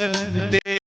दे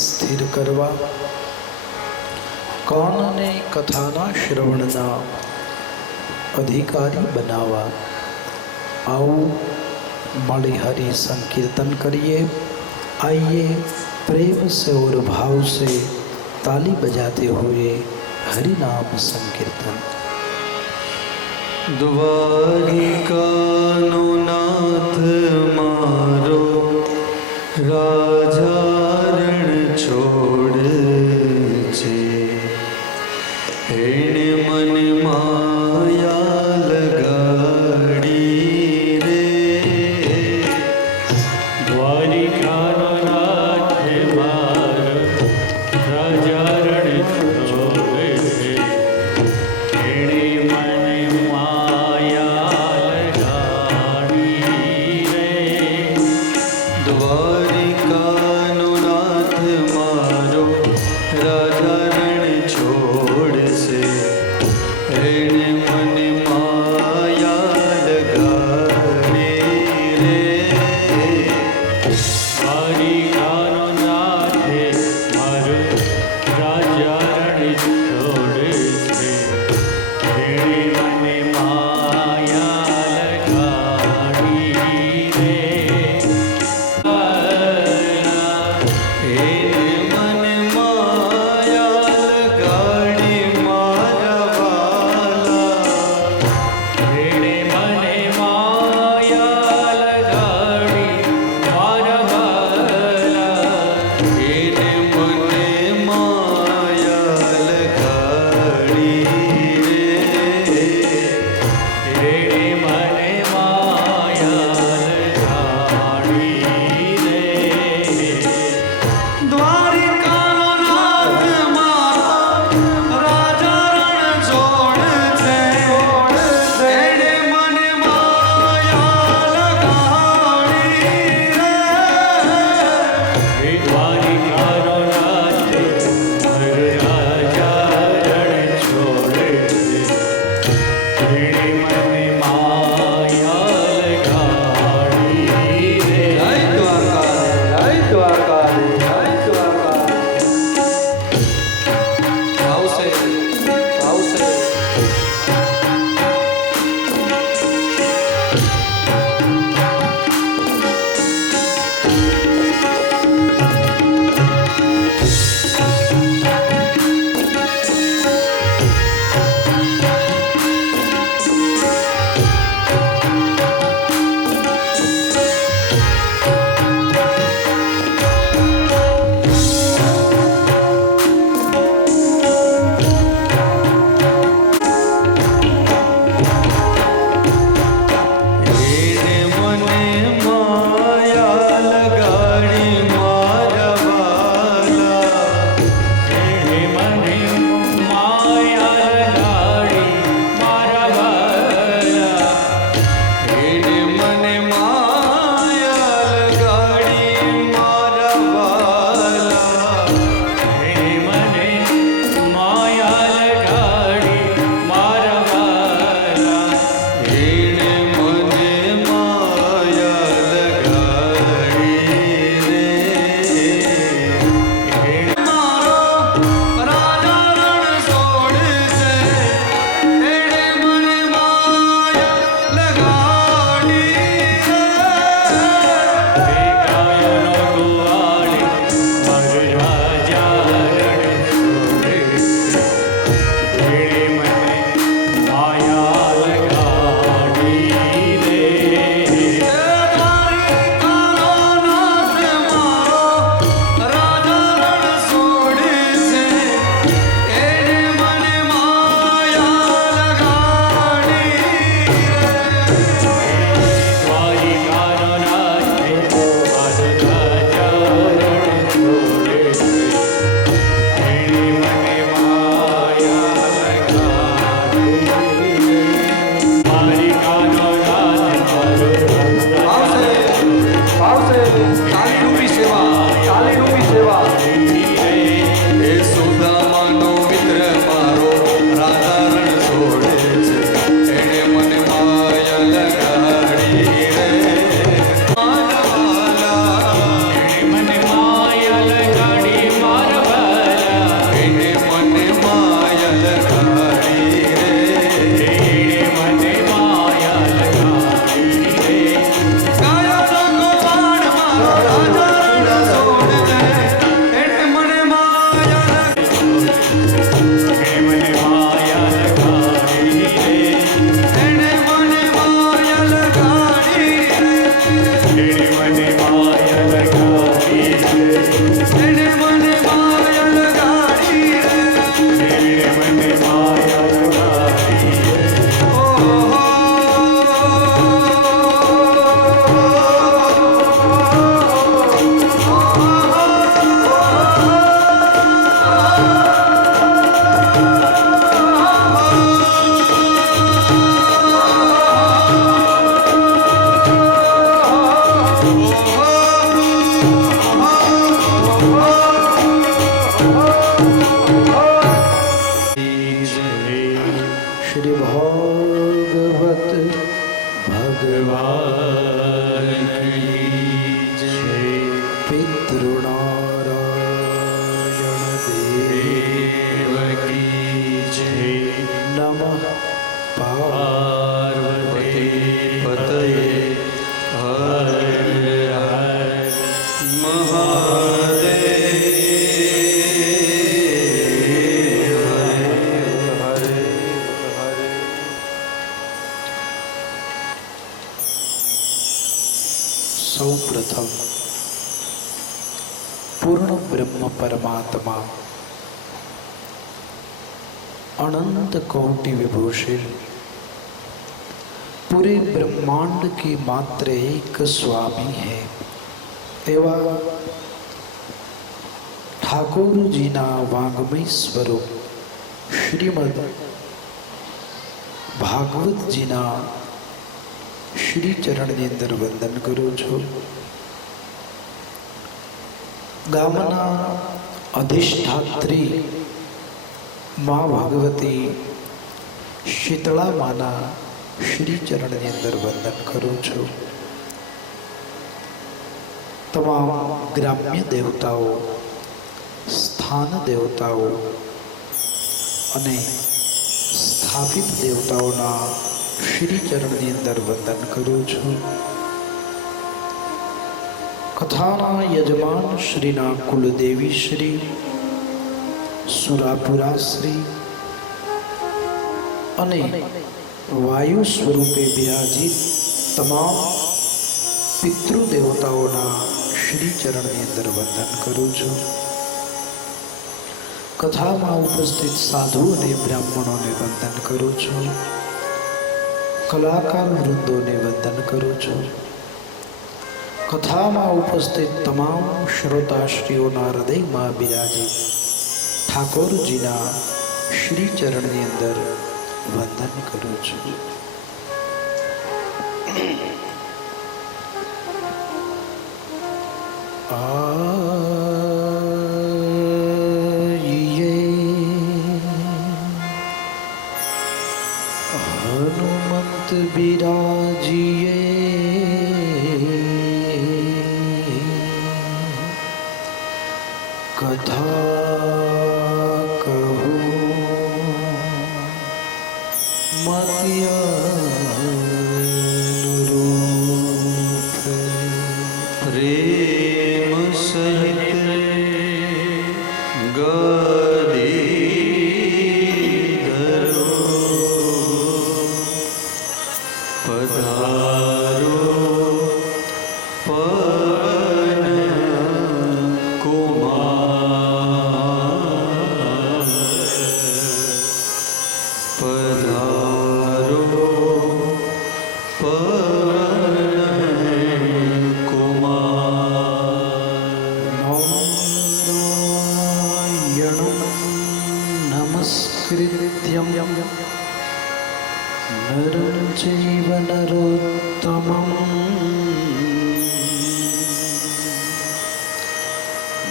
સ્થિર કરવા, કાનને કથાના શ્રવણના અધિકારી બનાવવા. આવું मणि हरि संकीर्तन करिए. आइए प्रेम से और भाव से ताली बजाते हुए हरि नाम संकीर्तन. द्वारिकानो नाथ मारो राजारण छोड़ छे, एने मन माया लगाड़ी रे. द्वारिकानो नाथ मारो राजारण छोड़ छे, एने मन माया लगाड़ी रे. द्वारिकानो नाथ मारो राजारण छोड़ से, एने मन माया लगाड़ी रे. द्वारिकानो नाथ मारो राजारण छोड़ छे, एने मन माया लगाड़ी रे. एने मन माया लगाड़ी मारा वाला, एने मने माया लगाड़ी मारा वाला, एने मन माया लगाड़ी रे. एने मने माया लगाड़ी रे. ब्रह्म परमात्मा अनंत कोटि विभूषण पूरे ब्रह्मांड के मात्र एक स्वामी है एवा ठाकुर जी ना वांग्मय स्वरूप श्रीमद भागवत जी ना श्री चरण ની અંદર વંદન કરું છું। ગામના અધિષ્ઠાત્રી મા ભગવતી શીતળા માના શ્રી ચરણની અંદર વંદન કરું છું। તમામ ગ્રામ્ય દેવતાઓ સ્થાન દેવતાઓ અને સ્થાપિત દેવતાઓના શ્રી ચરણની અંદર વંદન કરું છું। કથાના યજમાન શ્રીના કુલદેવી શ્રી સુરાપુરા શ્રી અને વાયુ સ્વરૂપે બિરાજિત તમામ પિતૃદેવતાઓના શ્રી ચરણની અંદર વંદન કરું છું। કથામાં ઉપસ્થિત સાધુ અને બ્રાહ્મણોને વંદન કરું છું। કલાકાર વૃંદોને વંદન કરું છું। કથામાં ઉપસ્થિત તમામ શ્રોતાશ્રીઓના હૃદયમાં બિરાજી ઠાકોરજીના શ્રી ચરણની અંદર વંદન કરું છું। હનુમંત બિરાજીએ कथा कहूँ मत्यानुरूप प्रेम सहित गदी धरो पधारो नमस्कृत्यं नरं चैव नरोत्तमं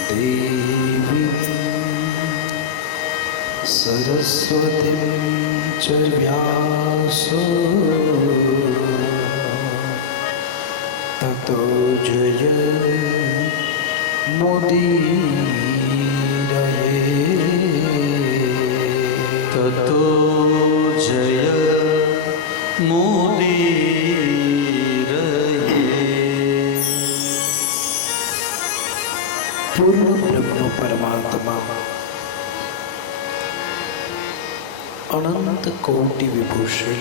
देवीं सरस्वतीं च व्यासो ततो जय मुदीरये ततो जय मुदीरये। पूर्ण ब्रह्म परमात्मा अनंत कोटि विभूषण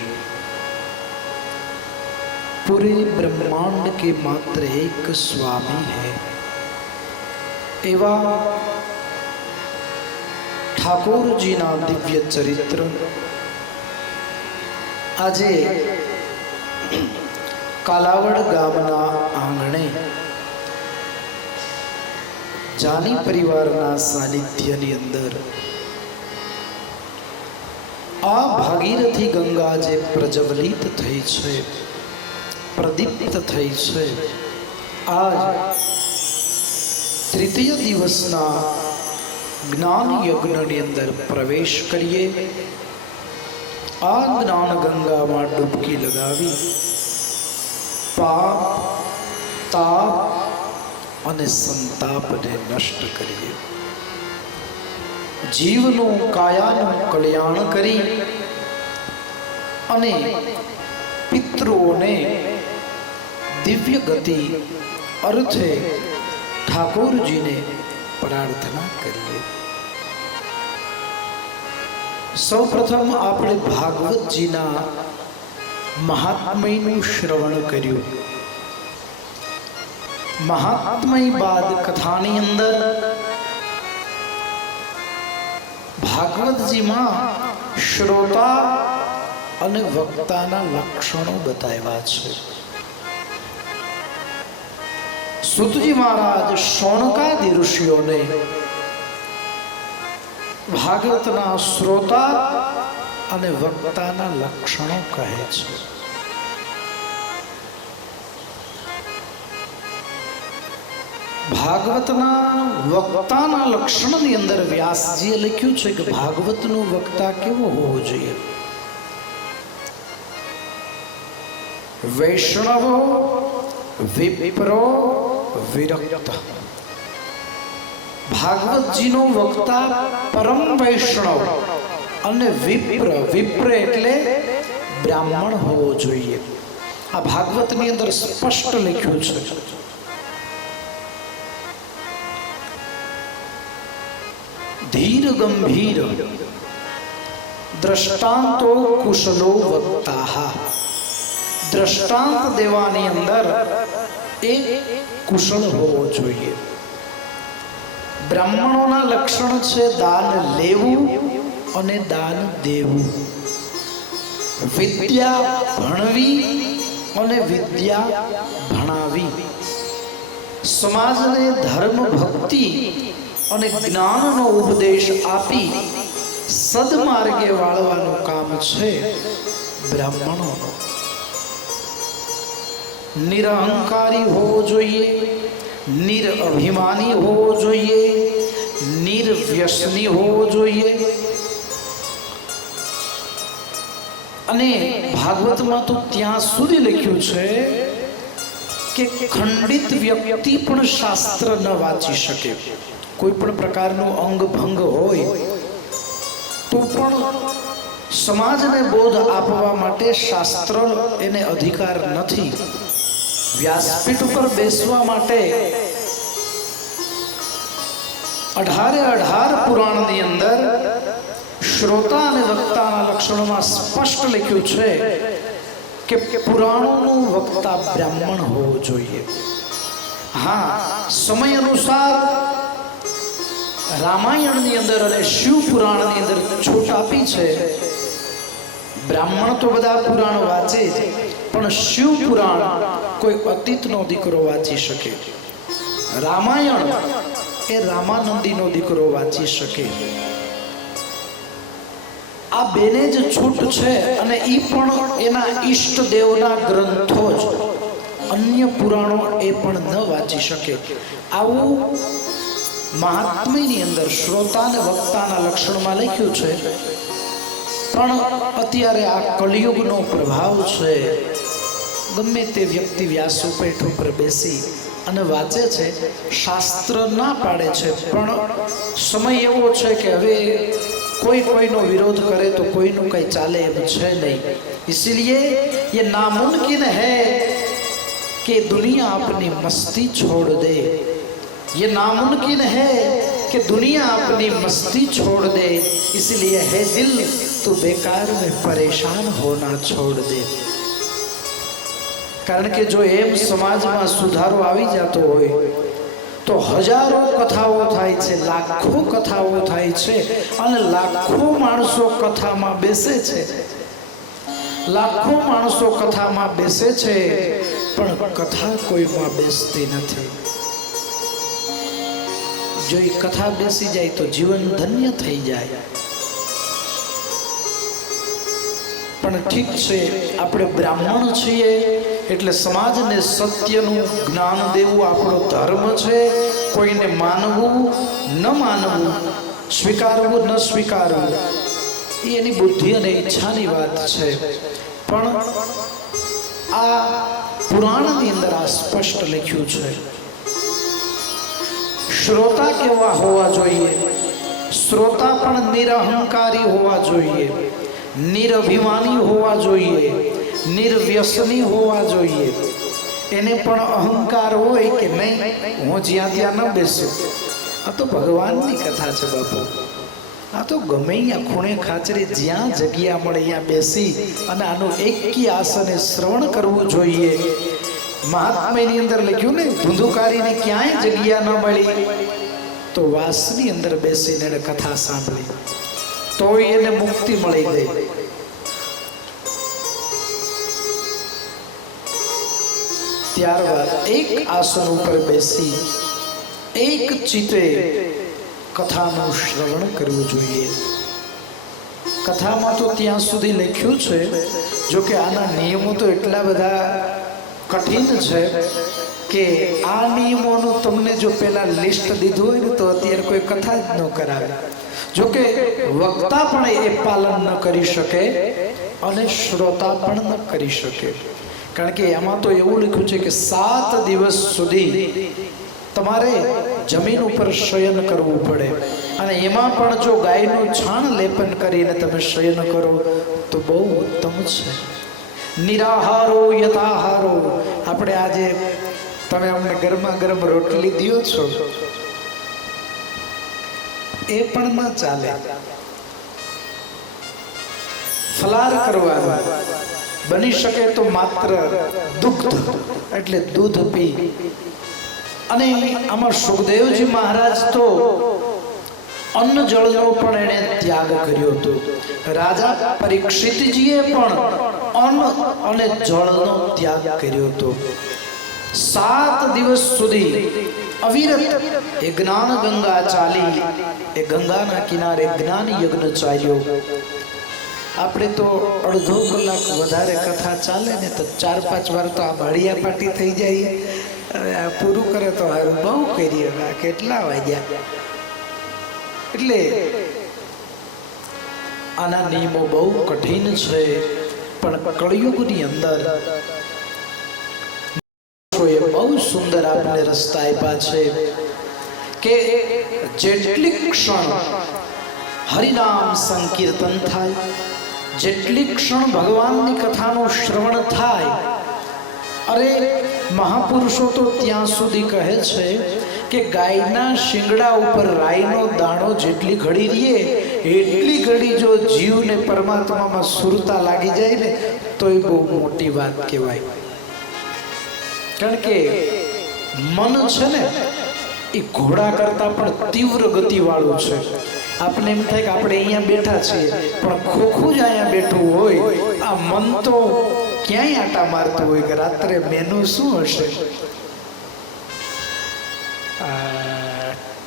पूरे ब्रह्मांड के मात्र एक स्वामी है एवा ठाकुर जी ना दिव्य चरित्र आजे कालावड़ गामना आंगणे जानी परिवारना सानिध्यनी अंदर आ भागीरथी गंगा जे प्रज्वलित थई छे प्रदीप्त थई छे आज तृतीय दिवसना ज्ञान यज्ञनी अंदर प्रवेश करिए। आ ज्ञान गंगा में डुबकी लगावी पाप ताप अने संताप ने नष्ट करिए। जीवनु कायानु कल्याण करी अने पितृओने दिव्य गति अर्थे ठाकुर जी ने प्रार्थना करिए। સૌપ્રથમ આપણે ભાગવતજીના મહાત્મયનું શ્રવણ કર્યું। મહાત્મય બાદ કથાની અંદર ભાગવતજીમાં શ્રોતા અને વક્તાના લક્ષણો બતાવ્યા છે. સુતજી મહારાજ શૌનકાદિ ઋષિઓને ભાગવતના શ્રોતા અને વક્તાના લક્ષણો કહે છે. ભાગવતના વક્તાના લક્ષણની અંદર વ્યાસજીએ લખ્યું છે કે ભાગવતનો વક્તા કેવો હોવો જોઈએ? વૈષ્ણવો વિપ્રો વિરક્ત. ભાગવતજીનો વક્તા પરમ વૈષ્ણવ અને વિપ્ર એટલે બ્રાહ્મણ હોવો જોઈએ. આ ભાગવતની અંદર સ્પષ્ટ લખ્યું છે. ધીર ગંભીર દ્રષ્ટાંતો કુશલો વક્તા. દ્રષ્ટાંત દેવાની અંદર એ કુશળ હોવો જોઈએ. બ્રાહ્મણોના લક્ષણ છે દાન લેવું અને દાન દેવું, વિદ્યા ભણવી અને વિદ્યા ભણાવી, સમાજને ધર્મ ભક્તિ અને જ્ઞાનનો ઉપદેશ આપી સદમાર્ગે વાળવાનું કામ છે બ્રાહ્મણોનો. નિરહંકારી હોવો જોઈએ, નિરઅભિમાની હોવો જોઈએ, નિર્વ્યસની હોવો જોઈએ. અને ભાગવતમાં તો ત્યાં સુધી લખ્યું છે કે ખંડિત વ્યક્તિ પણ શાસ્ત્ર ન વાંચી શકે. કોઈ પણ પ્રકારનું અંગ ભંગ હોય તો પણ સમાજને બોધ આપવા માટે શાસ્ત્ર એને અધિકાર નથી. વ્યાસપીઠ ઉપર બેસવા માટે 18 પુરાણની અંદર શ્રોતા અને વક્તાના લક્ષણોમાં સ્પષ્ટ લખ્યું છે કે પુરાણોનું વક્તા બ્રાહ્મણ હોવો જોઈએ. હા, સમય અનુસાર રામાયણની અંદર અને શિવ પુરાણની અંદર છૂટ આપી છે. બ્રાહ્મણ તો બધા પુરાણ વાંચે જ, પણ શિવ પુરાણ કોઈ અતીતનો દીકરો વાંચી શકે. રામાયણ એ રામાનંદીનો દીકરો વાંચી શકે. આ બેને જ છૂટ છે અને એ પણ એના ઈષ્ટ દેવના ગ્રંથો જ. અન્ય પુરાણો એ પણ ન વાંચી શકે. આવું મહાત્મ્યની અંદર શ્રોતા અને વક્તાના લક્ષણમાં લખ્યું છે. પણ અત્યારે આ કલિયુગનો પ્રભાવ છે. ગમે તે વ્યક્તિ વ્યાસપીઠ ઉપર બેસી અને વાંચે છે, શાસ્ત્ર ના પાડે છે, પણ સમય એવો છે કે હવે કોઈ કોઈનો વિરોધ કરે તો કોઈનું કંઈ ચાલે એમ છે નહીં. इसीलिए ये नामुमकिन है कि दुनिया अपनी मस्ती छोड़ दे. ये नामुमकिन है कि दुनिया अपनी मस्ती छोड़ दे. इसलिए है दिल तो बेकार में परेशान होना छोड़ दे. કારણ કે જો એમ સમાજમાં સુધારો આવી જતો હોય તો હજારો કથાઓ થાય છે, લાખો કથાઓ થાય છે અને લાખો માણસો કથામાં બેસે છે. લાખો માણસો કથામાં બેસે છે પણ કથા કોઈમાં બેસતી નથી. જો એ કથા બેસી જાય તો જીવન ધન્ય થઈ જાય. પણ ઠીક છે, આપણે બ્રાહ્મણ છીએ એટલે સમાજને સત્યનું જ્ઞાન દેવું આપણો ધર્મ છે. કોઈને માનવું ન માનવું, સ્વીકારવું ન સ્વીકારવું એ એની બુદ્ધિ અને ઈચ્છાની વાત છે. પણ આ પુરાણની અંદર આ સ્પષ્ટ લખ્યું છે. શ્રોતા કેવા હોવા જોઈએ? શ્રોતા પણ નિરહંકારી હોવા જોઈએ, નિરભિમાની હોવા જોઈએ, નિર્વ્યસની હોવા જોઈએ. એને પણ અહંકાર હોય કે નહીં, હું જ્યાં ત્યાં ન બેસું. આ તો ભગવાનની કથા છે બાપુ. આ તો ગમે અહીંયા ખૂણે ખાચરે જ્યાં જગ્યા મળે અહીંયા બેસી અને આનું એકી આસને શ્રવણ કરવું જોઈએ. મહાત્માની અંદર લખ્યું ને, ધુંધુકારીને ક્યાંય જગ્યા ન મળી તો વાસની અંદર બેસીને કથા સાંભળી. તો એને મુક્તિ મળી ગઈ. ત્યારબાદ એક આસન ઉપર બેસી એક ચિત્તે કથાનું શ્રવણ કરવું જોઈએ. કથામાં તો ત્યાં સુધી લખ્યું છે, જો કે આના નિયમો તો એટલા બધા કઠિન છે કે આ નિયમોનું તમને જો પહેલા લિસ્ટ દીધું હોય ને તો અત્યારે કોઈ કથા જ ન કરાવે. જો કે વક્તા પણ એ પાલન ન કરી શકે અને શ્રોતા પણ ન કરી શકે. કારણ કે એમાં તો એવું લખ્યું છે કે 7 દિવસ સુધી તમારે જમીન ઉપર શયન કરવું પડે, અને એમાં પણ જો ગાયનું છાણ લેપન કરીને તમે શયન કરો તો બહુ ઉત્તમ છે. નિરાહારો યથાહારો. આપણે આજે તમે અમને ગરમા ગરમ રોટલી દો છો એ પણ ન ચાલે. ફલાર કરવાનું, બની શકે તો માત્ર દુગ્ધ એટલે દૂધ પી. અને આમાં સુખદેવજી મહારાજ તો અન્ન જળનો પણ એણે ત્યાગ કર્યો હતો. રાજા પરીક્ષિતજીએ પણ અન્ન અને જળનો ત્યાગ કર્યો હતો. 7 દિવસ સુધી અવિરત એ જ્ઞાન ગંગા ચાલી. એ ગંગાના કિનારે જ્ઞાન યજ્ઞ ચાલ્યો. આપણે તો અડધો કલાક વધારે કથા ચાલે ને તો 4-5 વાર તો આ ભાડિયા પાટી થઈ જાય. આ પૂરું કરે તો હારું, બહુ કરીએ. કેટલા વાગ્યા? એટલે આના નિયમો બહુ કઠિન છે, પણ કળિયુગની અંદર બહુ સુંદર આપણને રસ્તા આપ્યા છે કે જેટલી ક્ષણ હરિનામ સંકીર્તન થાય, જેટલી ક્ષણ ભગવાનની કથાનું શ્રવણ થાય, અરે મહાપુરુષો તો ત્યાં સુધી કહે છે કે ગાયના શિંગડા ઉપર રાઈનો દાણો જેટલી ઘડી રહીએ એટલી ઘડી જો જીવને પરમાત્મામાં સુરતા લાગી જાય ને તો એ બહુ મોટી વાત કહેવાય. કારણ કે મન છે ને એ ઘોડા કરતા પણ તીવ્ર ગતિ વાળું છે. આપણે એમ થાય કે આપણે અહીંયા બેઠા છીએ, પણ ખોખું જ અહીંયા બેઠું હોય. આ મન તો ક્યાંય આટા મારતું હોય કે રાત્રે મેનુ શું હશે.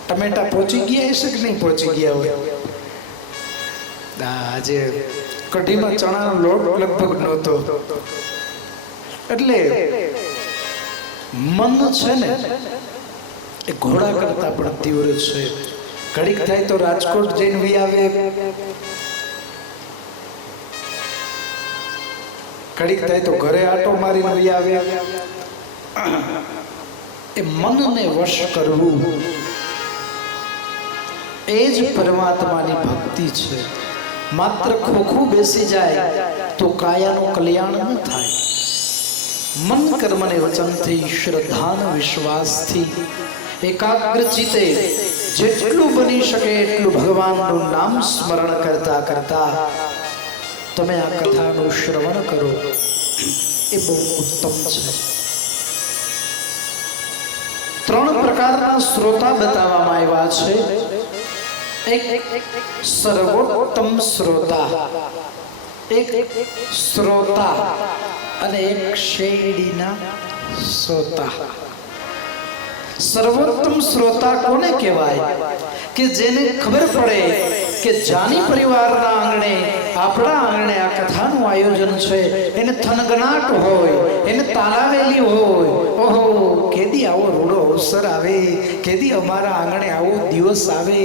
ટમેટા પહોંચી ગયા હશે કે નહીં પહોંચી ગયા હોય. આજે કઢીમાં ચણાનો લોટ લગભગ નહોતો. એટલે મન છે ને એ ઘોડા કરતા પણ તીવ્ર છે. ઘડીક થાય તો રાજકોટ જઈને વી આવે, ઘડીક થાય તો ઘરે આટો મારીને વી આવે. એ મનને વશ કરવું એ જ પરમાત્માની ભક્તિ છે. માત્ર ખોખું બેસી જાય તો કાયાનું કલ્યાણ ન થાય. મન કર્મને વચનથી, શ્રદ્ધાન વિશ્વાસથી, એકાગ્ર ચિત્તે જેટલું બની શકે એટલું ભગવાનનું નામ સ્મરણ કરતા કરતા તમે આ કથાનું શ્રવણ કરો એ બહુ ઉત્તમ છે. 3 પ્રકારના શ્રોતા બતાવવામાં આવ્યા છે. એક સર્વોત્તમ શ્રોતા, એક શ્રોતા અને એક શેરડીના શ્રોતા. સર્વોત્તમ શ્રોતા કોને કહેવાય? કે જેને ખબર પડે કે જાની પરિવારના આંગણે, આપણા આંગણે આ કથાનું આયોજન છે, એને થનગનાટ હોય, એને તાલાવેલી હોય. ઓહો, કેદી આવો રૂડો અવસર આવે, કેદી અમારા આંગણે આવો દિવસ આવે,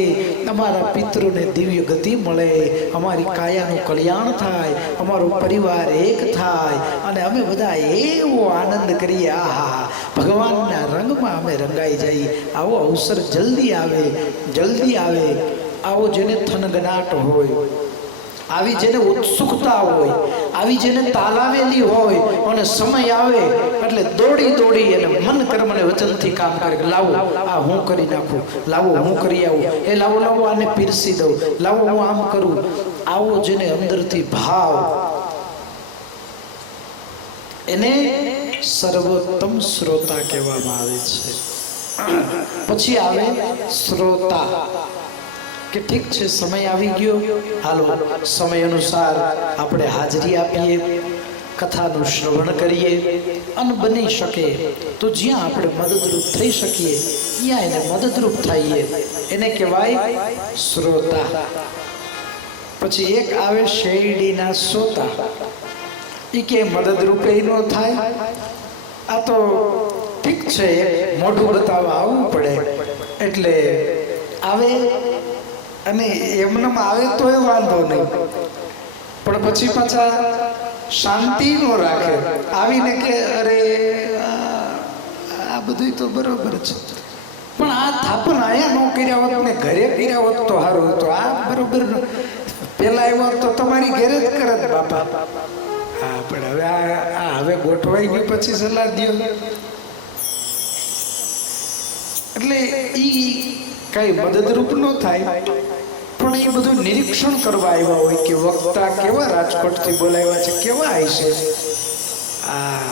અમારા પિતૃને દિવ્ય ગતિ મળે, અમારી કાયાનું કલ્યાણ થાય, અમારો પરિવાર એક થાય અને અમે બધા એવો આનંદ કરીએ. આહા, ભગવાનના રંગમાં અમે રંગાઈ જઈએ. આવો અવસર જલ્દી આવે, જલ્દી આવે. આવો જેને થનગનાટ હોય, આવી જેને ઉત્સુકતા હોય, આવી જેને તાલાવેલી હોય, અને સમય આવે એટલે દોડી દોડી અને મન કર્મને વચનથી કામ કરે. લાવો આ હું કરી નાખું, લાવો હું કરી આવું, એ લાવો લાવો આને પીરસી દઉં, લાવો હું આમ કરું. આવો જેને અંદરથી ભાવ, એને સર્વોત્તમ શ્રોતા કહેવામાં આવે છે. પછી આવે શ્રોતા. કે ઠીક છે, સમય આવી ગયો, હાલો સમય અનુસાર આપણે હાજરી આપીએ, કથાનું શ્રવણ કરીએ, અને બની શકે તો જ્યાં આપણે મદદરૂપ થઈ શકીએ ત્યાં એને મદદરૂપ થઈએ, એને કહેવાય શ્રોતા. પછી એક આવે શેરડીના સોતા. એ કે મદદરૂપે ન થાય, આ તો ઠીક છે, મોઢું બતાવવા આવવું પડે એટલે આવે, અને એમને આવે તોય વાંધો નહીં, પણ પછી પાછા શાંતિ નો રાખે, આવીને કે અરે આ બધું તો બરોબર છે, પણ આ થાપણ આયા ન કર્યા હોત ને ઘરે કર્યા હોત તો સારું હતું, આ બરોબર પેલા આવ્યો તો તમારી ઘરે જ કરત બાપા. હા, પણ હવે હવે ગોઠવાઈ ગયું પછી સલાહ દ્યો. એટલે ઈ કઈ મદદરૂપ ન થાય, પણ એ બધું નિરીક્ષણ કરવા આવ્યા હોય કે વક્તા કેવા રાજકોટથી બોલાવ્યા છે, કેવા હશે, આ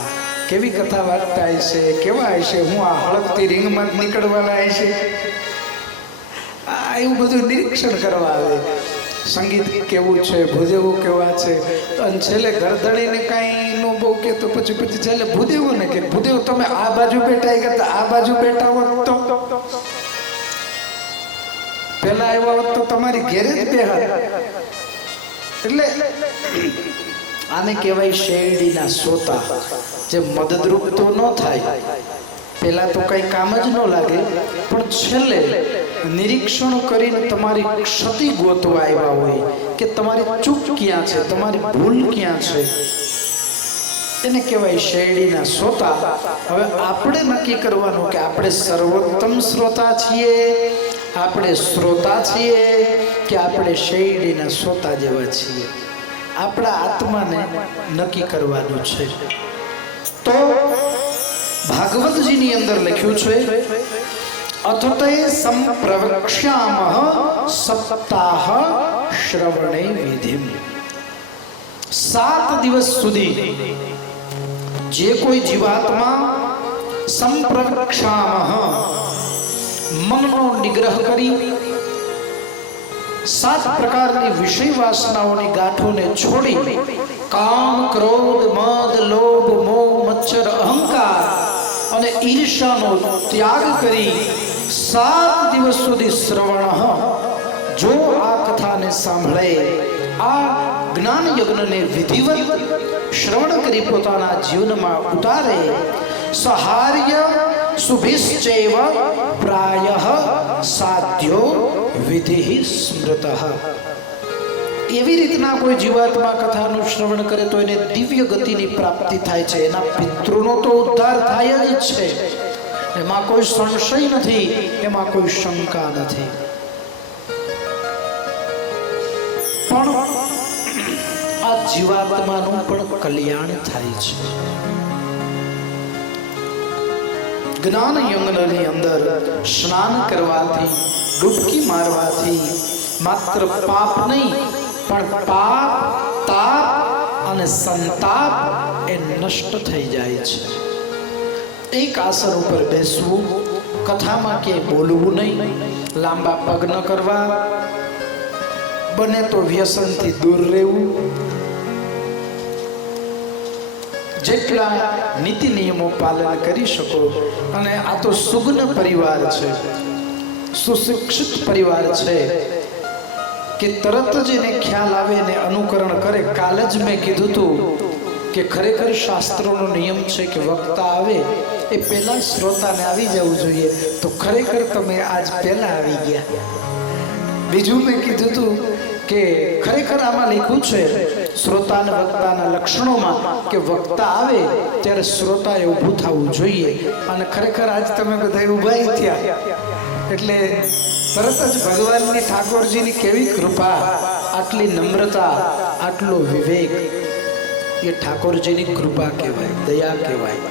કેવી કથા વાંચતા હશે, કેવા હશે, હું આ હળકતી રીંગમાં નીકળવાના હશે, એવું બધું નિરીક્ષણ કરવા આવે. સંગીત કેવું છે, ભૂદેવો કેવા છે, અને છેલ્લે ગરદડીને કાંઈ નો બહુ કે તો પછી છેલ્લે ભૂદેવો ને કે ભૂદેવો તમે આ બાજુ બેઠા કરતા આ બાજુ બેઠા હોત તો પેલા આવ્યા હોત તો તમારી ઘેરે જ બેહાર. એટલે આને કહેવાય શેરડીના સોતા, જે મદદરૂપ તો ન થાય, પેલા તો કઈ કામ જ ન લાગે, પણ છેલ્લે નિરીક્ષણ કરીને તમારી ક્ષતિ ગોતવા આવ્યા હોય કે તમારી ચૂક ક્યાં છે, તમારી ભૂલ ક્યાં છે, એને કહેવાય શેરડીના શ્રોતા. હવે આપણે નક્કી કરવાનું કે આપણે સર્વોત્તમ શ્રોતા છીએ, આપણે શ્રોતા છીએ કે આપણે શેરડીના શ્રોતા જેવા છીએ, આપણા આત્માને નક્કી કરવાનું છે. તો ભાગવતજીની અંદર લખ્યું છે અથતે સંપ્રવક્ષ્યામઃ સપ્તાહ શ્રવણે વિધિમ. 7 દિવસ સુધી જે કોઈ જીવાત્મા સંપ્રવક્ષ્યામઃ મનનો નિગ્રહ કરી 7 પ્રકારની વિષય વાસનાઓની ગાંઠોને છોડી કામ, ક્રોધ, મદ, લોભ, મોહ, મચ્છર, અહંકાર અને ઈર્ષાનો ત્યાગ કરી 7 દિવસ સુધી શ્રવણ, જો આ કથાને સાંભળે, આ જ્ઞાન યજ્ઞને વિધિવત શ્રવણ કરી પોતાના જીવનમાં ઉતારે, સહાર્ય શુભિશ્ચૈવ પ્રાયઃ સાધ્યો વિધિ સ્મૃતઃ. એવી રીતના કોઈ જીવાત્મા કથાનું શ્રવણ કરે તો એને દિવ્ય ગતિની પ્રાપ્તિ થાય છે, એના પિતૃનો તો ઉદ્ધાર થાય જ છે, એમાં કોઈ સંશય નથી, એમાં કોઈ શંકા નથી. પણ આ જીવાત્માનું પણ કલ્યાણ થાય છે. જ્ઞાન યજ્ઞની અંદર સ્નાન કરવાથી, ડૂબકી મારવાથી માત્ર પાપ નહીં, પણ પાપ, તાપ અને સંતાપ એ નષ્ટ થઈ જાય છે. એક આસન ઉપર બેસવું, કથામાં કે બોલવું નહીં, લાંબા પગ ન કરવા, બને તો વ્યસનથી દૂર રહેવું, જેટલા નીતિ નિયમો પાલન કરી શકો. અને આ તો સુગ્ન પરિવાર છે, સુશિક્ષિત પરિવાર છે કે તરત જ એને ખ્યાલ આવે ને અનુકરણ કરે. કાલે જ મેં કીધું હતું કે ખરેખર શાસ્ત્રોનો નિયમ છે કે વક્તા આવે એ પહેલા શ્રોતાને આવી જવું જોઈએ, તો ખરેખર તમે આજ પહેલા આવી ગયા. બીજું મેં કીધું હતું કે ખરેખર આમાં લખ્યું છે શ્રોતા અને વક્તાના લક્ષણોમાં કે વક્તા આવે ત્યારે શ્રોતાએ ઊભું થવું જોઈએ, અને ખરેખર આજ તમે બધા ઊભા થયા એટલે તરત જ ભગવાનની, ઠાકોરજીની કેવી કૃપા, આટલી નમ્રતા, આટલો વિવેક, એ ઠાકોરજીની કૃપા કહેવાય, દયા કહેવાય.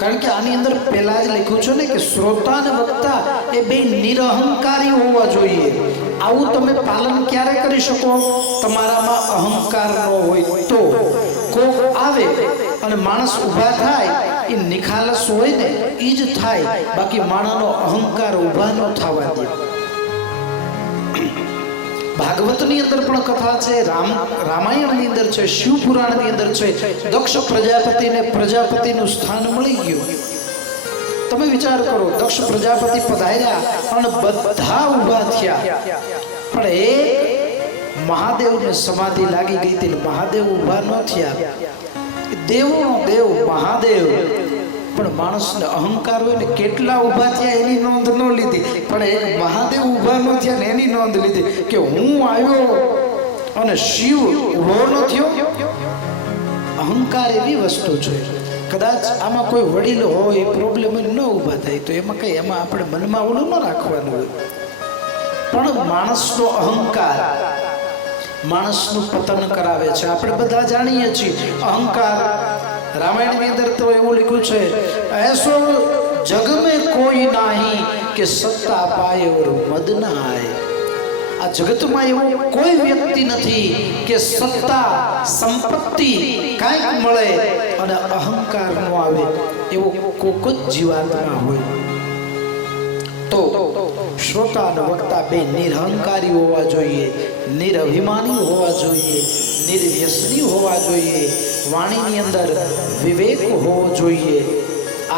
કારણ કે આની અંદર પહેલા જ લખ્યું છે ને કે શ્રોતા અને વક્તા એ બે નિરહંકારી હોવા જોઈએ. આવું તમે પાલન ક્યારે કરી શકો? તમારામાં અહંકાર ન હોય તો. કોક આવે અને માણસ ઊભા થાય, એ નિખાલસ હોય ને એ જ થાય, બાકી માણસનો અહંકાર ઊભા ન થવા દે. ભાગવતની અંદર પણ કથા છે, રામાયણની અંદર છે, શિવ પુરાણની અંદર છે. દક્ષ પ્રજાપતિને પ્રજાપતિનું સ્થાન મળી ગયું. તમે વિચાર કરો, દક્ષ પ્રજાપતિ પધાર્યા અને બધા ઊભા થયા, પણ એ મહાદેવને સમાધિ લાગી ગઈ હતી. મહાદેવ ઊભા ન થયા. દેવનો દેવ મહાદેવ, પણ માણસને અહંકાર હોય ને, કેટલા ઊભા થયા એની નોંધ ન લીધી, પણ એ મહાદેવ ઊભા ન થયા ને એની નોંધ લીધી કે હું આવ્યો અને શિવ ઊભો ન થયો. અહંકાર એવી વસ્તુ છે, કદાચ આમાં કોઈ વડીલ હોય, પ્રોબ્લેમ ન ઊભા થાય તો એમાં કઈ, એમાં આપણે મનમાં ઓલું ન રાખવાનું હોય. પણ માણસનો અહંકાર માણસનું પતન કરાવે છે. આપણે બધા જાણીએ છીએ અહંકાર. રામાયણની અંદર તો એવું લખ્યું છે, એસો જગ મેં કોઈ નહીં કે સત્તા પાય ઓર મદ ના આય. આ જગતમાં એવું કોઈ વ્યક્તિ નથી કે સત્તા સંપત્તિ કાંઈક મળે અને અહંકાર ન આવે. એવો કોક જ જીવાત્મા હોય. તો શ્રોતા અને વક્તા બે નિરહંકારી હોવા જોઈએ, નિરઅભિમાની હોવા જોઈએ, નિર્વ્યસની હોવા જોઈએ. વાણીની અંદર વિવેક હોવો જોઈએ,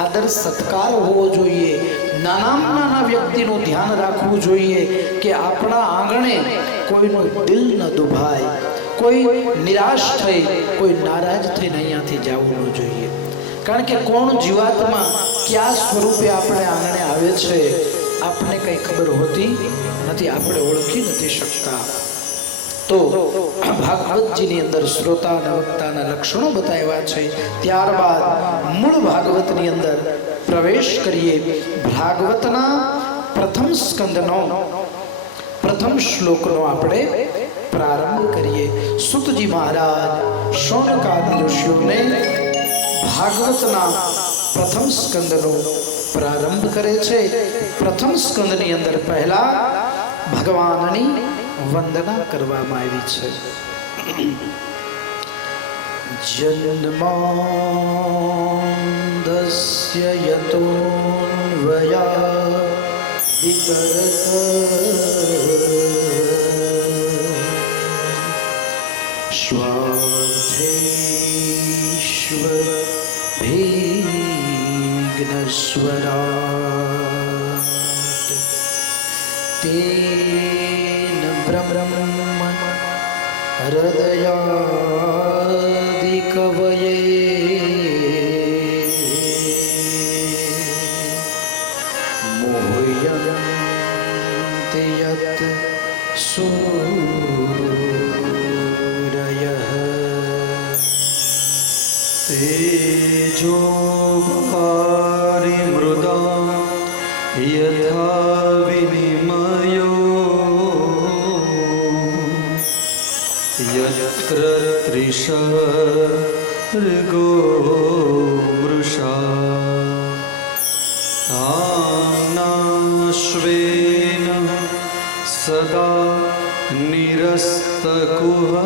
આદર સત્કાર હોવો જોઈએ. નાનામાં નાના વ્યક્તિનું ધ્યાન રાખવું જોઈએ કે આપણા આંગણે કોઈનું દિલ ન દુભાય, કોઈ નિરાશ થઈ, કોઈ નારાજ થઈને અહીંયાથી જવું ન જોઈએ. કારણ કે કોણ જીવાત્મા કયા સ્વરૂપે આપણે આંગણે આવે છે આપણને કંઈ ખબર હોતી નથી, આપણે ઓળખી નથી શકતા. તો ભાગવતજીની અંદર શ્રોતા અને વક્તાના લક્ષણો બતાવ્યા છે. ત્યારબાદ મૂળ ભાગવતની અંદર પ્રવેશ કરીએ. ભાગવતના પ્રથમ સ્કંદનો પ્રથમ શ્લોકનો આપણે પ્રારંભ કરીએ. સુતજી મહારાજ શૌનકાદિ ઋષિઓને ભાગવતના પ્રથમ સ્કંદનો પ્રારંભ કરે છે. પ્રથમ સ્કંદની અંદર પહેલા ભગવાનની વંદના કરવામાં આવી છે. જન્માંધસ્ય યતોન્વયા વિતરત સ્વાર્થેશ્વર ભીઘ્નસ્વરાટ તેન બ્રહ્મ હૃદયાદિકવયે મોહયન્તિ યત સૂરયઃ તેજો પરિમૃદા યથા વિનિમયો યત્ર ત્રિસર્ગો મૃષા તામ્નાશ્વેન સદા નિરસ્તકુહકં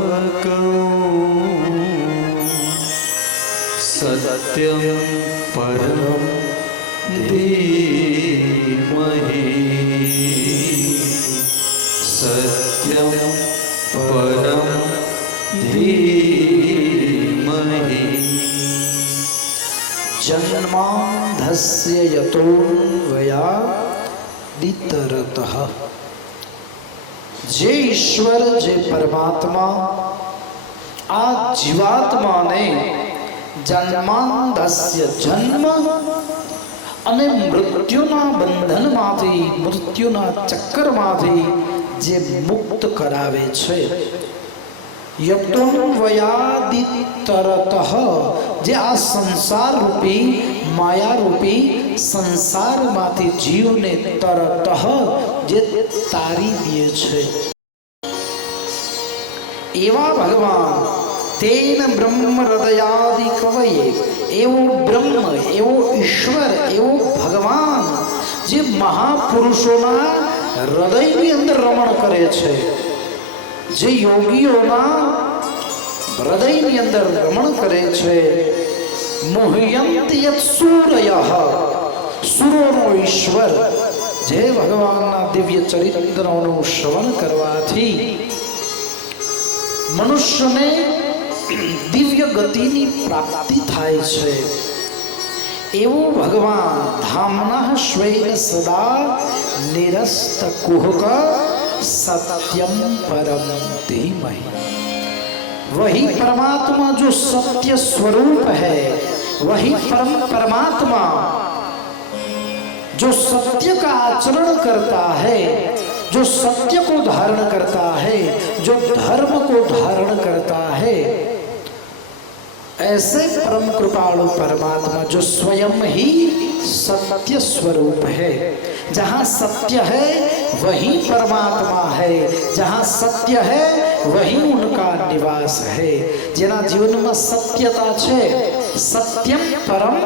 સત્યં પરમ ધીમહિ સત્યં પરમ ધીમહિ જન્માંધસ્ય યતોન્વયાદિતરતઃ. જે ઈશ્વર, જે પરમાત્મા આ જીવાત્માને જન્માંધસ્ય જન્મ અને મૃત્યુના બંધનમાંથી, મૃત્યુના ચક્કરમાંથી જે મુક્ત કરાવે છે. યતોન્વયાદિતરતઃ, જે આ સંસાર રૂપી, માયા રૂપી સંસારમાંથી જીવને તરત જે તારી દે છે એવા ભગવાન. તેન બ્રહ્મ હૃદયાદિ કવયે, એવો બ્રહ્મ, એવો ઈશ્વર, એવો ભગવાન જે મહાપુરુષોના હૃદયની અંદર રમણ કરે છે, જે યોગીઓના હૃદયની અંદર રમણ કરે છે. મોહયંતિ યત સૂરયઃ, સુરોનો ઈશ્વર જે ભગવાનના દિવ્ય ચરિત્રનું શ્રવણ કરવાથી મનુષ્યને દિવ્ય ગતિની પ્રાપ્તિ થાય છે એવો ભગવાન ધામના શ્વેન સદા નિરસ્ત કુહક सत्यम परम धीमहि। वही परमात्मा जो सत्य स्वरूप है, वही परम परमात्मा जो सत्य का आचरण करता है, जो सत्य को धारण करता है, जो धर्म को धारण करता है, ऐसे परम कृपालु परमात्मा जो स्वयं ही सत्य स्वरूप है। जहाँ सत्य है वही परमात्मा है, जहाँ सत्य है वही उनका निवास है। जेना जीवन में सत्यता छे, सत्यम परम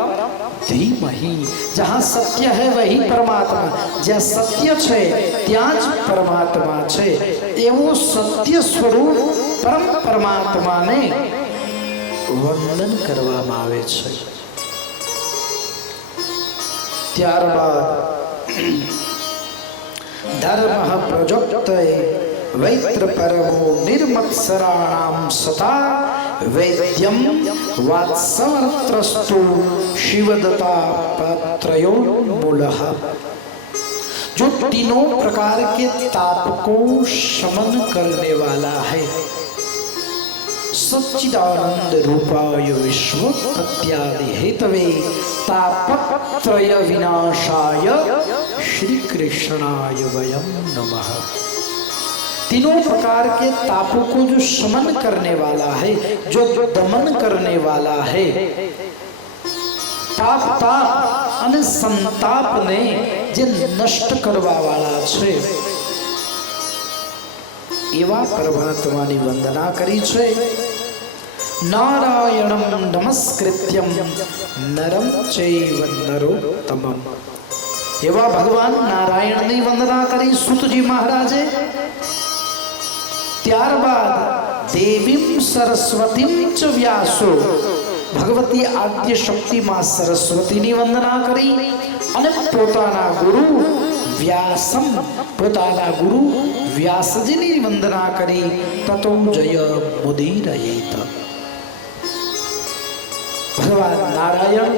धीमहि। जहाँ सत्य है वही परमात्मा, जहाँ सत्य छे त्यां ज परमात्मा छे। एवो सत्य स्वरूप परम परमात्मा ने वंदन करवामां आवे छे। त्यारबाद धर्म प्रजोक्ते वैत्र परमो निर्मत्सराणां सता वैद्यम वात्समत्रस्तु शिवदत्ता पात्रयो मूलः। जो तीनों प्रकार के ताप को शमन करने वाला है, सच्चिदानंद रूपाय विश्वोत्पत्त्यादि हेतवे तापत्रय विनाशाय श्री कृष्णाय वयं नमः। तीनों प्रकार के तापों को जो शमन करने वाला है, जो दमन करने वाला है, ताप ताप અને સંતાપને જે નષ્ટ કરવા વાળા છે એવા પરમાત્માની વંદના કરી છે। નારાયણમ નમસ્કૃત્યમ નરમ ચૈવ નરોત્તમમ। એવા ભગવાન નારાયણની વંદના કરી સુતજી મહારાજે। ત્યારબાદ દેવીમ સરસ્વતીમ ચ વ્યાસો, ભગવતી આદ્ય શક્તિ માં સરસ્વતીની વંદના કરી અને પોતાના ગુરુ વ્યાસમ, પોતાના ગુરુ વ્યાસજીની વંદના કરી। તતો જય મુદીરયેત। ભગવાન નારાયણ,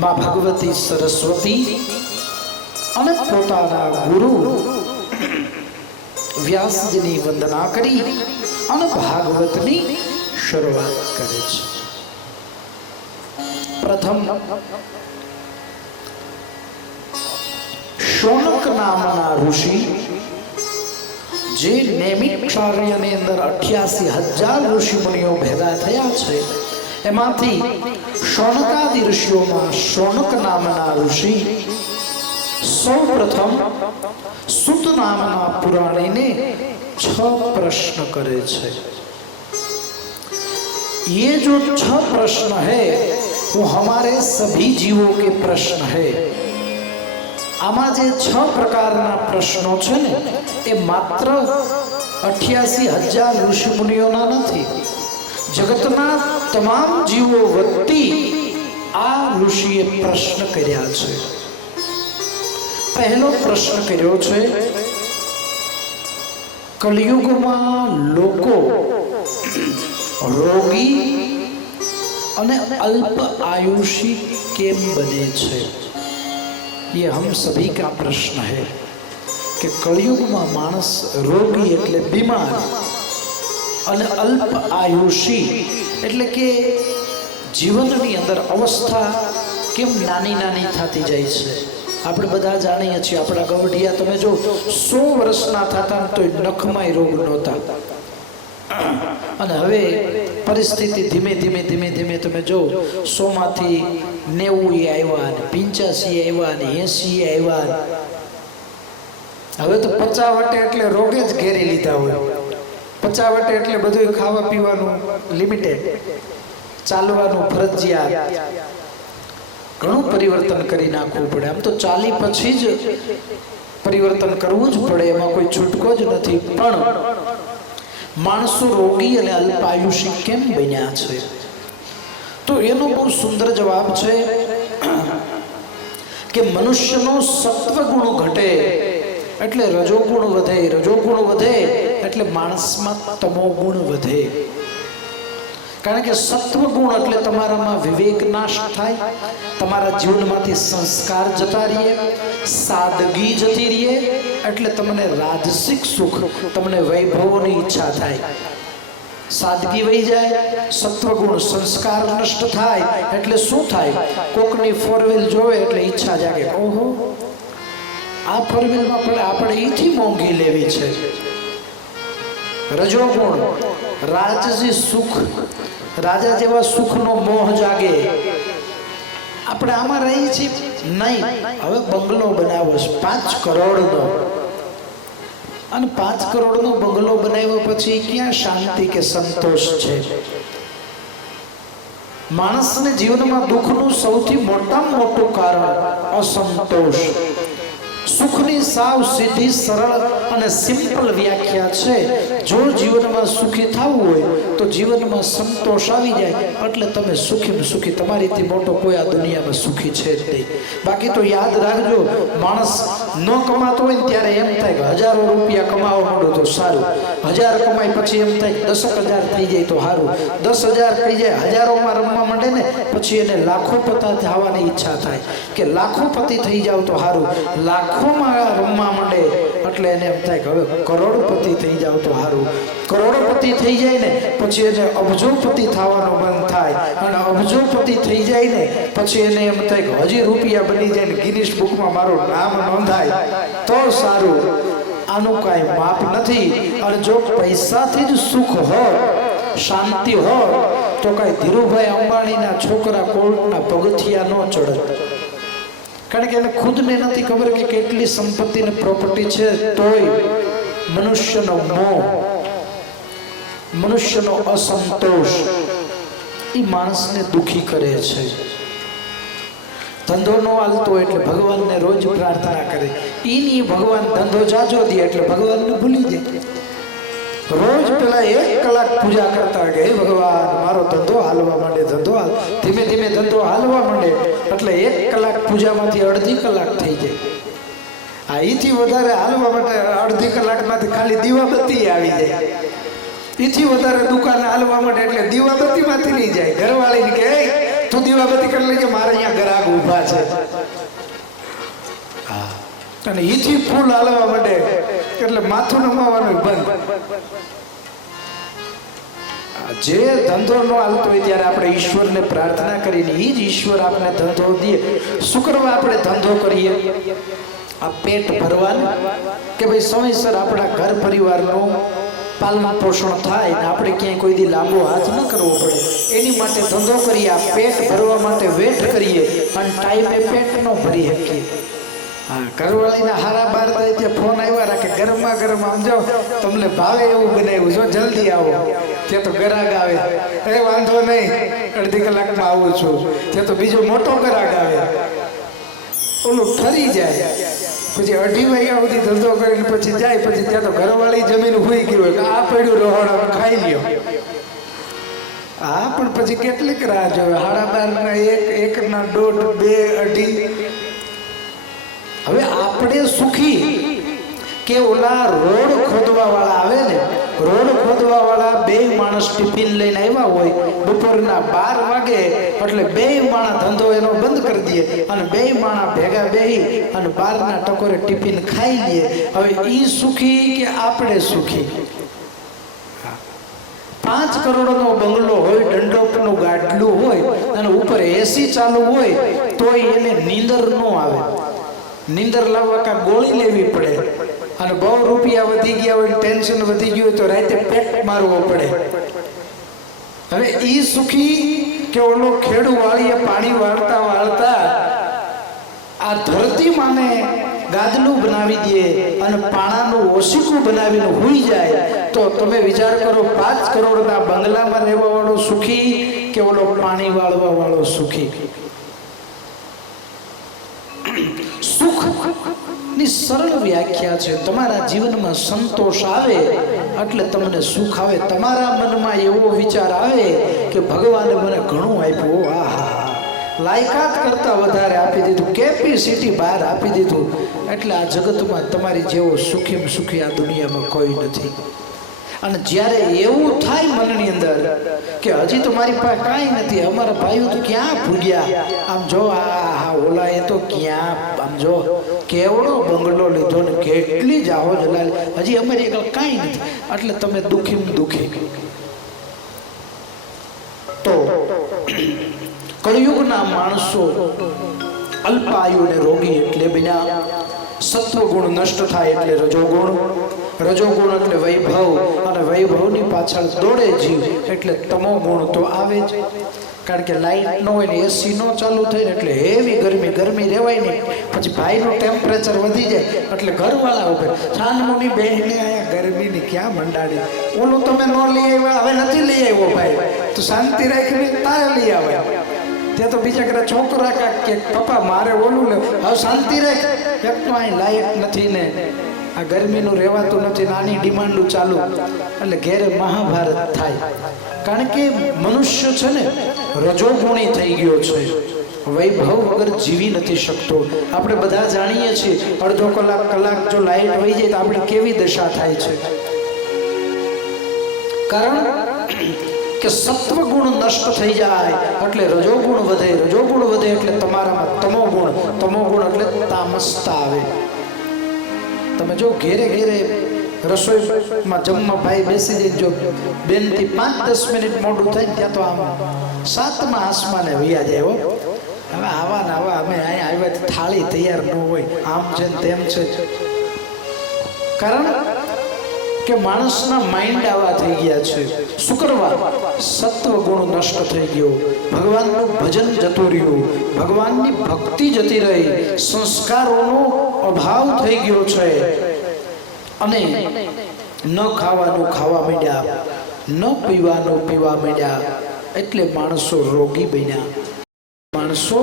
માં ભગવતી સરસ્વતી અને પોતાના ગુરુ વ્યાસજીની વંદના કરી અને ભાગવતની શરૂઆત કરે છે। પ્રથમ શૌનક નામના ઋષિ, જે નૈમિષારણ્યની અંદર 88,000 ઋષિ મુનિઓ ભેગા થયા છે, એમાંથી શૌનકાદિ ઋષિઓમાં શૌનક નામના ઋષિ સૌ પ્રથમ સુત નામના પુરાણીને 6 પ્રશ્ન કરે છે। ये जो 6 प्रश्न है वो हमारे सभी जीवों के प्रश्न है। आमा जे 6 प्रकारना प्रश्नों छे ने ए मात्र 88,000 ऋषि मुनिओना नथी, जगतना तमाम जीवो वती आ ऋषिए प्रश्न कर्या छे। पहलो प्रश्न कर्यो छे, कलियुगमां लोको रोगी અને अल्प आयुषी केम बने छे। ये हम सभी का प्रश्न है कि कलयुग में मानस रोगी एटले बीमार અને अल्प आयुषी एटले के जीवननी अंदर अवस्था केम नानी नानी थती जाय छे। આપણે બધા જાણીએ છીએ, આપણા ગવઢિયા તમે જો 100 વર્ષના થતા તો નખમાં રોગ નહોતા, અને હવે પરિસ્થિતિ ધીમે ધીમે ધીમે ધીમે તમે જો 100 માંથી 90 આવ્યા, 85 આવ્યા, 80 આવ્યા, હવે તો 50 વટે એટલે રોગે જ ઘેરી લીધા હોય। 50 વટે એટલે બધું ખાવા પીવાનું લિમિટેડ, ચાલવાનું ફરજિયાત, ઘણું પરિવર્તન કરી નાખવું પડે। આમ તો 40 પછી જ પરિવર્તન કરવું જ પડે, એમાં કોઈ છૂટકો જ નથી। પણ માણસો રોગી અને અલ્પાયુષી કેમ બન્યા છે? તો એનો બહુ સુંદર જવાબ છે કે મનુષ્યનો સત્વ ગુણ ઘટે એટલે રજોગુણ વધે, રજોગુણ વધે એટલે માણસમાં તમોગુણ વધે. કારણ કે સત્વ ગુણ એટલે તમારામાં વિવેક નાશ થાય, તમારા જીવનમાંથી સંસ્કાર જતા રહીએ, સાદગી જતી રહીએ, એટલે તમને રાજસિક સુખ, તમને વૈભવોની ઈચ્છા થાય. સાદગી વહી જાય, સત્વગુણ સંસ્કાર નષ્ટ થાય એટલે શું થાય? કોકની ફોરવ્હીલ જોવે એટલે ઈચ્છા જાગે, ઓહો આ ફોરવ્હીલમાં આપણે અહીંથી મોંઘી લેવી છે. રજોગુણ રાજસી સુખ, રાજા જેવા સુખનો મોહ જાગે. આપણે આમાં રહી છીએ નહીં, હવે બંગલો બનાવો 5 કરોડનો, અને 5 કરોડનો બંગલો બનાવ્યો પછી ક્યાં શાંતિ કે સંતોષ છે? માણસને જીવનમાં દુઃખનું સૌથી મોટામાં મોટું કારણ અસંતોષ. સુખની સાવ સીધી સરળ અને સિમ્પલ વ્યાખ્યા છે, જો જીવનમાં સુખી થવું હોય તો જીવનમાં સંતોષ આવી જાય એટલે તમે સુખી સુખી. તમારીથી મોટો કોઈ આ દુનિયામાં સુખી છે જ નહીં. બાકી તો યાદ રાખજો, માણસ ન કમાતો હોય ને ત્યારે એમ થાય કે 1000 રૂપિયા કમાવા માંડો તો સારું, 1000 કમાય પછી એમ થાય 10,000 થઈ જાય તો સારું, 10,000 થઈ જાય, હજારોમાં રમવા માંડે ને પછી એને લાખોપતિ થવાની ઈચ્છા થાય કે લાખોપતિ થઈ જાવ તો સારું, લાખોમાં રમવા માંડે એટલે એને એમ થાય કે હવે કરોડપતિ થઈ જાવ તો સારું. કરોડપતિ થઈ જાય ને પછી એને અબજોપતિ થવાનું મન થાય, અને અબજોપતિ થઈ જાય ને પછી એને એમ થાય કે હજી રૂપિયા બની જાય ને ગિનિસ બુકમાં મારું નામ નોંધાય તો સારું. આનું કાંઈ માપ નથી. અને જો પૈસાથી જ સુખ હોય, શાંતિ હોય તો કાંઈ ધીરુભાઈ અંબાણીના છોકરા કોર્ટના પગથિયા ન ચડે. કારણ કે એને ખુદને નથી ખબર કે કેટલી સંપત્તિ ને પ્રોપર્ટી છે, તોય મનુષ્યનો મોહ, મનુષ્યનો અસંતોષ એ માણસને દુખી કરે છે. ધંધો ન હાલતો એટલે ભગવાનને રોજ પ્રાર્થના કરે, એની ભગવાન ધંધો જાજો દે એટલે ભગવાનને ભૂલી જાય. રોજ પેલા 1 કલાક પૂજા કરતા કે હે ભગવાન મારો ધંધો હાલવા માંડે, ધંધો હાલ. ધીમે ધીમે ધંધો હાલવા માંડે એટલે 1 કલાક પૂજામાંથી અડધી કલાક થઈ જાય. અહીંથી વધારે હાલવા માટે અડધી કલાકમાંથી ખાલી દીવાબત્તી આવી જાય. એથી વધારે દુકાન હાલવા માટે એટલે દીવાબત્તીમાંથી નહીં જાય. ઘરવાળીને કે તું દીવાબત્તી કરી લેજે, મારે અહીંયા ગ્રાહક ઊભા છે. હા, અને એથી ફૂલ હાલવા માંડે એટલે માથું નમાવાનું બંધ. જે ધંધો ન હાલતો હોય ત્યારે આપણે ઈશ્વરને પ્રાર્થના કરીને એ જ ઈશ્વર આપણે ધંધો દે. શું કરવા આપણે ધંધો કરીએ? આ પેટ ભરવાનું, કે ભાઈ સમયસર આપણા ઘર પરિવારનું પાલન પોષણ થાય ને આપણે ક્યાંય કોઈ દી લાંબો હાથ ન કરવો પડે એની માટે ધંધો કરીએ. આ પેટ ભરવા માટે વેટ કરીએ અને ટાઈમે પેટ ન ભરી શકીએ. હા, ઘરવાળીના હારા બાર થાય ત્યાં ફોન આવ્યા રાખે, ગરમા ગરમ આમ જાઓ તમને ભાવે એવું બનાવ્યું, જો જલ્દી આવો. ત્યાં તો ગ્રાહક આવે, એ વાંધો નહીં અડધી કલાકમાં આવું છું. ત્યાં તો બીજો મોટો ગ્રાહક આવે, ઓલું ઠરી જાય. પછી 2:30 વાગ્યા સુધી ધંધો કરીને પછી જાય, પછી ત્યાં તો ઘરવાળી જમીન હોઈ ગઈ હોય, આ પડ્યું રહોડા ખાઈ લ્યો. હા, પણ પછી કેટલીક રાહ જોવે, 12:30, 1, 1, 1:30, 2, 2:30. હવે આપણે સુખી કે ઓલા રોડ ખોદવા વાળા આવે ને, રોડ ખોદવા વાળા 2 માણસ ટિફિન લઈને આવ્યા હોય, બપોરના 12 વાગે એટલે 2 માણસ ધંધો એનો બંધ કરી દે અને 2 માણસ ભેગા બેહી અને 12ના ટકોરે ટિફિન ખાઈ લે. હવે ઈ સુખી કે આપણે સુખી? 5 કરોડનો બંગલો હોય, દંડોપનું ગાડલું હોય અને ઉપર એસી ચાલુ હોય તો એને નીંદર ન આવે. નીંદર લાવવા કાં ગોળી લેવી પડે, અને બહુ રૂપિયા વધી ગયા હોય, ટેન્શન વધી ગયું હોય તો રાતે પેટ મારવો પડે. હવે ઈ સુખી કે ઓલો ખેડૂ વાળીએ પાણી વાળતા વાળતા આ ધરતી માને ગાદલું બનાવી દે અને પાણાનું ઓશીકું બનાવીને હુઈ જાય, તો તમે વિચાર કરો 5 કરોડના બંગલામાં રહેવા વાળો સુખી કે ઓલો પાણી વાળવા વાળો સુખી? સુખની સરળ વ્યાખ્યા છે, તમારા જીવનમાં સંતોષ આવે એટલે તમને સુખ આવે. તમારા મનમાં એવો વિચાર આવે કે ભગવાને મને ઘણું આપ્યું, આહા લાયકાત કરતા વધારે આપી દીધું, કેપેસિટી બહાર આપી દીધું. એટલે આ જગતમાં તમારી જેવો સુખીમાં સુખી આ દુનિયામાં કોઈ નથી. અને જ્યારે એવું થાય મનની અંદર કે હજી તો મારી પાસે કાંઈ નથી, અમારા ભાઈઓ તો ક્યાં ભૂગ્યા, આમ જો આ ઓલા એ તો ક્યાં, આમ જો કેવડો બંગલો લીધો ને કેટલી જાહો જલાલી, હજી અમારી આગળ કાંઈ નથી. એટલે તમે દુખી. તો કળિયુગના માણસો અલ્પાયુને રોગી એટલે બન્યા. સત્વગુણ નષ્ટ થાય એટલે રજોગુણ એટલે વૈભવ, અને વૈભવની પાછળ દોડે જીવ એટલે તમોગુણ તો આવે જ. કારણ કે લાઇટ ન હોય ને એસી ન ચાલુ થાય ને એટલે હેવી ગરમી રહેવાય નહીં. પછી ભાઈનું ટેમ્પરેચર વધી જાય એટલે ઘરવાળા ઉપર છાનમુની બહેને અહીંયા ગરમીની ક્યાં મંડાડી, ઓલું તમે ન લઈ આવ્યા, હવે નથી લઈ આવ્યો ભાઈ, તો શાંતિ રાખીને તારે લઈ આવે. ત્યાં તો બીજા ઘરે છોકરા કાંક કે પપ્પા મારે ઓલું લે, હવે શાંતિ રાખ, એક તો અહીં લાઇટ નથી ને આ ગરમીનું રહેવાતું નથી, નાની ડિમાન્ડું ચાલુ, એટલે ઘેરે મહાભારત થાય. કારણ કે મનુષ્ય છે ને રજોગુણી થઈ ગયો છે, વૈભવ વગર જીવી નથી શકતો. આપણે બધા જાણીએ છીએ અડધો કલાક જો લાઇટ વહી જાય તો આપણે કેવી દશા થાય છે. કારણ કે સત્વગુણ નષ્ટ થઈ જાય એટલે રજોગુણ વધે એટલે તમારામાં તમોગુણ એટલે તામસતા આવે. તમે જો ઘેરે રસોઈમાં જમવા ભાઈ બેસી જાય, જો બેનથી 5-10 મિનિટ મોડું થાય ત્યાં તો આમ 7મા આસમાને વૈયા જાય. હવે આવા અમે અહીંયા આવ્યા થાળી તૈયાર ન હોય, આમ છે ને તેમ છે. કારણ કે માણસના માઇન્ડ આવા થઈ ગયા છે. શું કરવા? સત્વગુણ નષ્ટ થઈ ગયો, ભગવાનનું ભજન જતું રહ્યું, ભગવાનની ભક્તિ જતી રહી, સંસ્કારોનો અભાવ થઈ ગયો છે. અને ન ખાવાનું ખાવા માંડ્યા, ન પીવાનું પીવા માંડ્યા, એટલે માણસો રોગી બન્યા, માણસો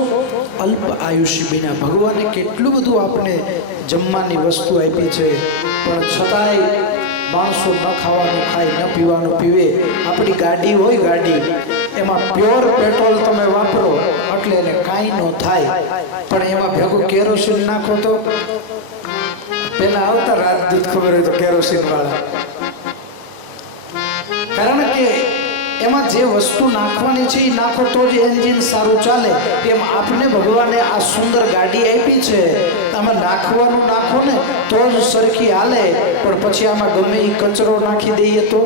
અલ્પ આયુષી બન્યા. ભગવાને કેટલું બધું આપણે જમવાની વસ્તુ આપી છે, પણ છતાંય માણસો ન ખાવાનું ખાય, ન પીવાનું પીવે. આપણી ગાડી હોય, ગાડી એમાં પ્યોર પેટ્રોલ તમે વાપરો એટલે એને કાંઈ ન થાય, પણ એમાં ભેગું કેરોસીન નાખો તો પેલા આવતા રાજદૂત ખબર હોય તો કેરોસીન વાળા. કારણ કે એમાં જે વસ્તુ નાખવાની છે એ નાખો તો જ એન્જિન સારું ચાલે. એમ આપને ભગવાને આ સુંદર ગાડી આપી છે, આમાં નાખવાનું નાખો ને તો જ સરખી હાલે. પણ પછી આમાં ગમે એ કચરો નાખી દઈએ તો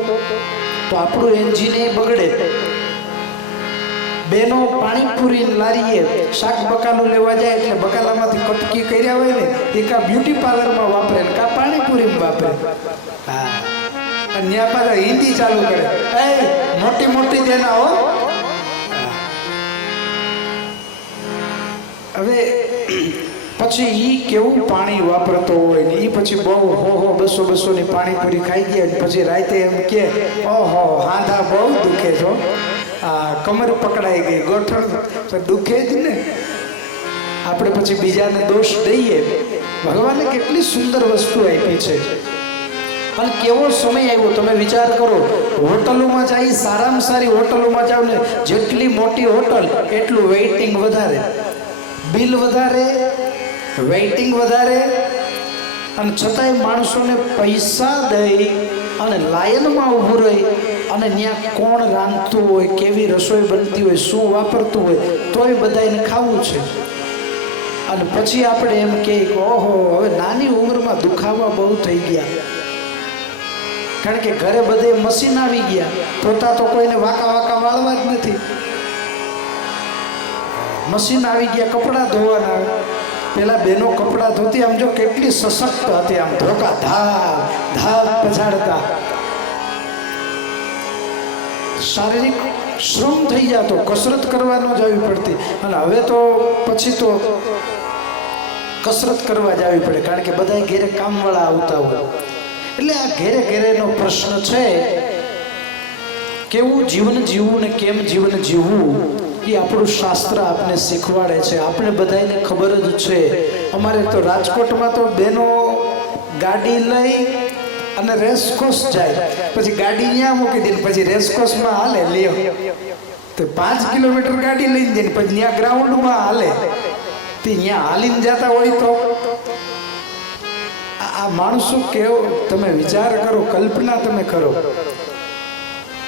આપણું એન્જિન એ બગડે. બેનો પાણીપુરી લારીએ શાક બકાલું લેવા જાય એટલે બકાલામાંથી કટકી કર્યા હોય ને એ કા બ્યુટી પાર્લરમાં વાપરે ને કા પાણીપુરીમાં વાપરે. હા, અને ત્યાં પાછા હિન્દી ચાલુ કરે, મોટી દેના હો. હવે પછી ઈ કેવું પાણી વાપરતો હોય ને ઈ પછી બહુ 200 ની પાણીપુરી ખાઈ ગયા, પછી રાતે એમ કે ઓહો હાંધા બહુ દુખે છો, આ કમર પકડાઈ ગઈ, ગોઠણ તો દુખે જ ને. આપણે પછી બીજાને દોષ દઈએ. ભગવાને કેટલી સુંદર વસ્તુ આપી છે, અને કેવો સમય આવ્યો તમે વિચાર કરો. હોટલોમાં જાય, સારામાં સારી હોટલોમાં જાવ ને, જેટલી મોટી હોટલ એટલું વેઇટિંગ વધારે, બિલ વધારે, વેઇટિંગ વધારે, અને છતાંય માણસોને પૈસા દઈ અને લાયનમાં ઊભું રહી અને ત્યાં કોણ રાંધતું હોય, કેવી રસોઈ બનતી હોય, શું વાપરતું હોય, તોય બધાને ખાવું છે. અને પછી આપણે એમ કહીએ કે ઓહો હવે નાની ઉંમરમાં દુખાવા બહુ થઈ ગયા. કારણ કે ઘરે બધે મશીન આવી ગયા, પોતા તો કોઈને વાંકા વાળવા જ નથી. મશીન આવી ગયા, કપડાં ધોવાના. પેલા બેનો કપડાં ધોતી, આમ જો કેટલી સશક્ત હતી, આમ ધોકા ધાર પછાડતા. શારીરિક શ્રમ થઈ જતો, કસરત કરવાનો જવી પડતી. અને હવે તો પછી તો કસરત કરવા જવી પડે, કારણ કે બધા ઘેરે કામવાળા આવતા હોય. એટલે આ ઘેરેનો પ્રશ્ન છે, કેવું જીવન જીવવું ને કેમ જીવન જીવવું એ આપણું શાસ્ત્ર આપણે શીખવાડે છે. આપણે બધાને ખબર જ છે. અમારે તો રાજકોટમાં તો બેનો ગાડી લઈ અને રેસકોર્સ જાય, પછી ગાડી ત્યાં મૂકી દે, પછી રેસકોર્સમાં હાલે લ્યો. તો 5 કિલોમીટર ગાડી લઈને જઈને પછી ત્યાં ગ્રાઉન્ડમાં હાલે તે ત્યાં હાલીને જતા હોય તો આ માણસો કેવો તમે વિચાર કરો, કલ્પના તમે કરો